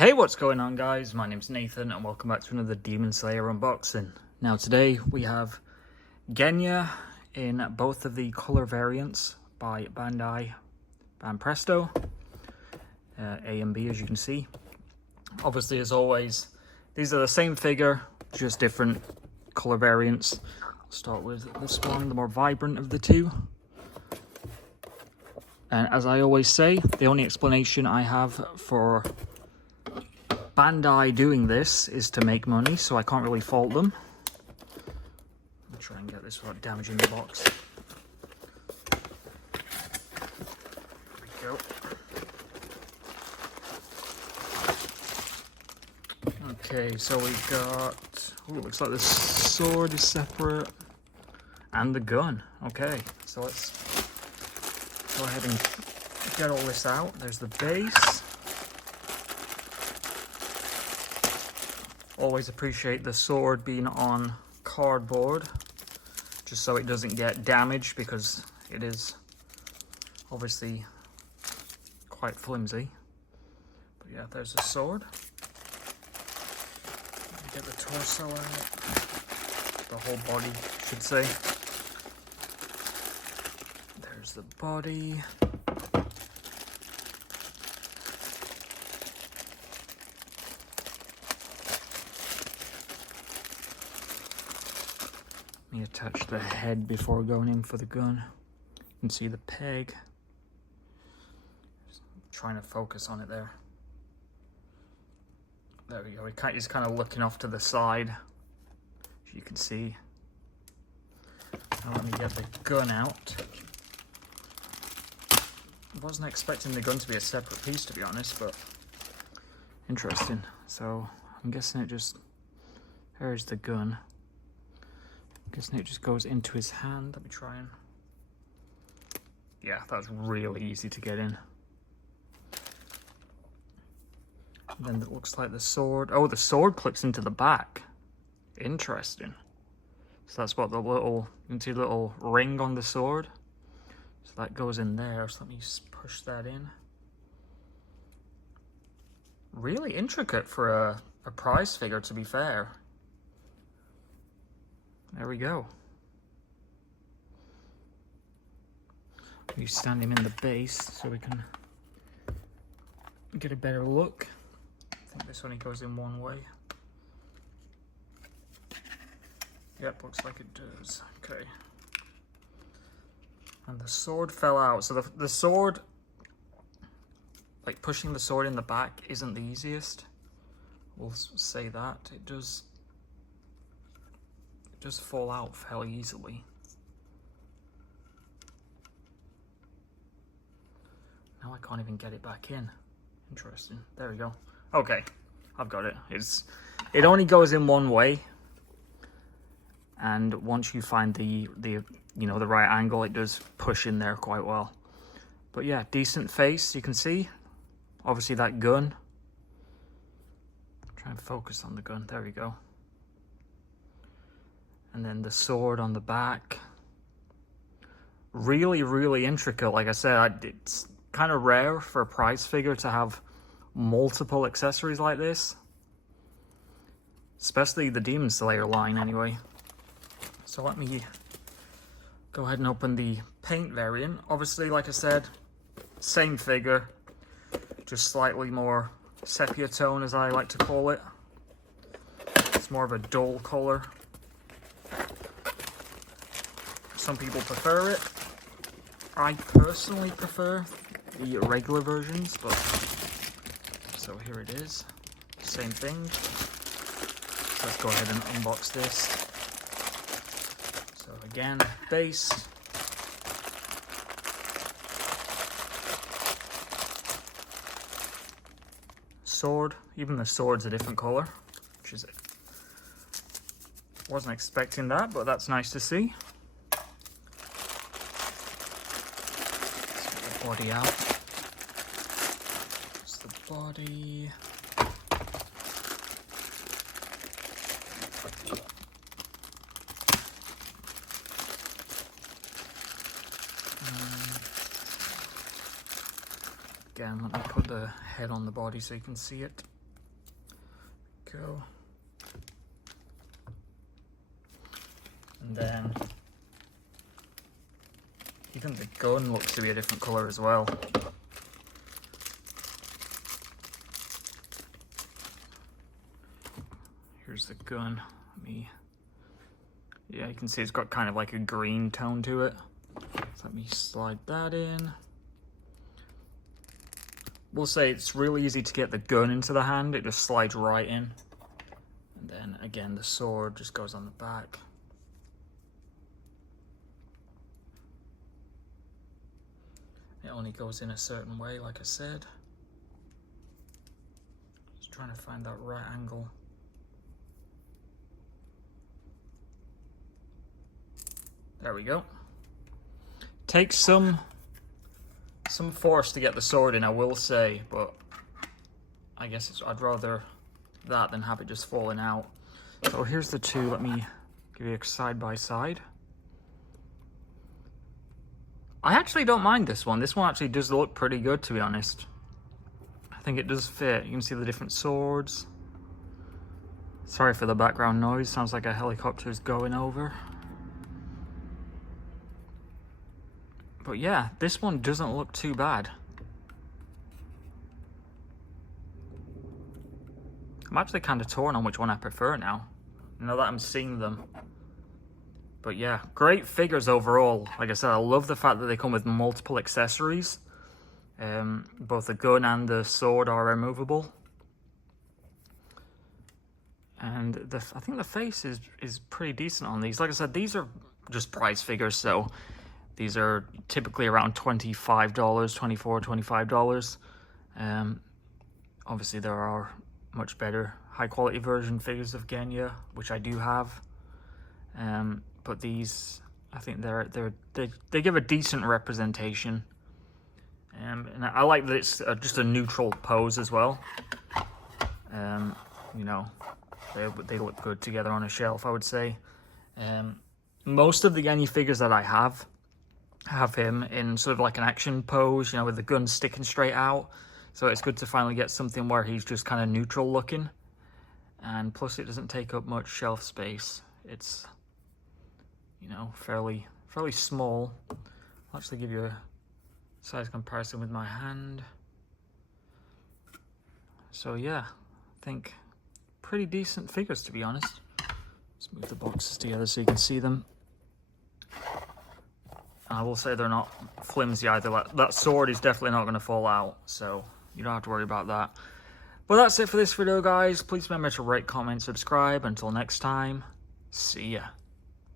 Hey, what's going on, guys? My name's Nathan and welcome back to another Demon Slayer unboxing. Now today we have Genya in both of the color variants by Banpresto, A and B, as you can see. Obviously, as always, these are the same figure, just different color variants. I'll start with this one, the more vibrant of the two. And as I always say, the only explanation I have for Bandai doing this is to make money, so I can't really fault them. I'll try and get this without damaging the box. There we go. Okay, so we got, looks like the sword is separate and the gun. Okay, so let's go ahead and get all this out. There's the base. Always appreciate the sword being on cardboard, just so it doesn't get damaged, because it is obviously quite flimsy. But yeah, there's the sword. Get the torso out, the whole body, I should say. There's the body. Let me attach the head before going in for the gun. You can see the peg. Just trying to focus on it there. There we go. He's kind of looking off to the side, as you can see. Now let me get the gun out. I wasn't expecting the gun to be a separate piece, to be honest, but interesting. So I'm guessing it just, there's the gun. I'm guessing it just goes into his hand. Let me try and, yeah, that's really easy to get in. And then it looks like the sword, oh, the sword clips into the back. Interesting. So that's what the little, you can see the little ring on the sword. So that goes in there, so let me just push that in. Really intricate for a prize figure, to be fair. There we go. You stand him in the base so we can get a better look. I think this only goes in one way. Yep, looks like it does. Okay. And the sword fell out. So the sword, like pushing the sword in the back isn't the easiest. We'll say that. It does fall out fairly easily. Now I can't even get it back in. Interesting. There we go. Okay, I've got it. It only goes in one way, and once you find the right angle, it does push in there quite well. But yeah, decent face, you can see. Obviously that gun. Try and focus on the gun. There we go. And then the sword on the back. Really, really intricate. Like I said, it's kind of rare for a prize figure to have multiple accessories like this. Especially the Demon Slayer line, anyway. So let me go ahead and open the paint variant. Obviously, like I said, same figure. Just slightly more sepia tone, as I like to call it. It's more of a dull color. Some people prefer it. I personally prefer the regular versions, but so here it is. Same thing. So let's go ahead and unbox this. So again, base. Sword. Even the sword's a different color, which is it. Wasn't expecting that, but that's nice to see. Body out. It's the body. Again, let me put the head on the body so you can see it. go. And then even the gun looks to be a different color as well. Here's the gun. Yeah, you can see it's got kind of like a green tone to it. So let me slide that in. We'll say it's really easy to get the gun into the hand. It just slides right in. And then again, the sword just goes on the back. It only goes in a certain way, like I said. Just trying to find that right angle. There we go. Takes some force to get the sword in, I will say, but I guess I'd rather that than have it just falling out. So here's the two. Let me give you a side by side. I actually don't mind this one. This one actually does look pretty good, to be honest. I think it does fit. You can see the different swords. Sorry for the background noise. Sounds like a helicopter is going over. But yeah, this one doesn't look too bad. I'm actually kind of torn on which one I prefer now that I'm seeing them. But yeah, great figures overall. Like I said, I love the fact that they come with multiple accessories. Both the gun and the sword are removable. And I think the face is pretty decent on these. Like I said, these are just price figures, so these are typically around $25, $24, $25. Obviously, there are much better high-quality version figures of Genya, which I do have. But these, I think they give a decent representation. And I like that it's just a neutral pose as well. You know, they look good together on a shelf, I would say. Most of the Genya figures that I have him in sort of like an action pose, you know, with the gun sticking straight out. So it's good to finally get something where he's just kind of neutral looking. And plus it doesn't take up much shelf space. It's, you know, fairly small. I'll actually give you a size comparison with my hand. So yeah, I think pretty decent figures, to be honest. Let's move the boxes together so you can see them. I will say they're not flimsy either. That sword is definitely not going to fall out, so you don't have to worry about that. But that's it for this video, guys. Please remember to rate, comment, subscribe. Until next time, see ya.